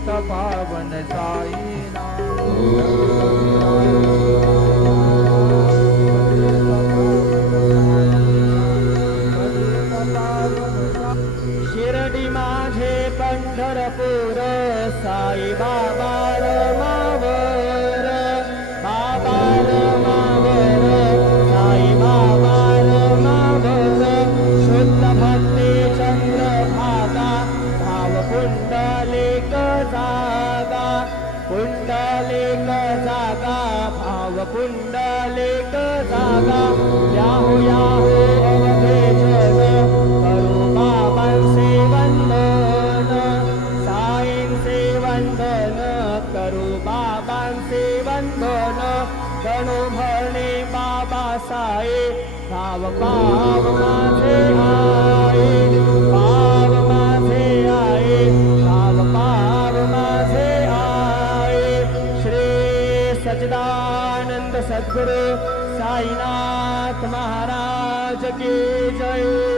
पतित पावन साईनाथ। शिर्डी माझे पंढरपूर साई बाबा रमावर, बाबा रमावर, साई बाबा रमावर। शुद्ध भक्ती चंद्रभागा भाव पुंडलिक जागा, पुंडलिक जागा भाव पुंडलिक जागा। याहू याहू अवघे जन करू बाबांचे वंदन, साईंचे वंदन करू बाबांचे वंदन। गणू म्हणे बाबा साई भाव पाव माझे आये, पाव माझे आये, भाव पाव माझे आये। श्री सच्चिदानंद सद्गुरु साईनाथ महाराज की जय।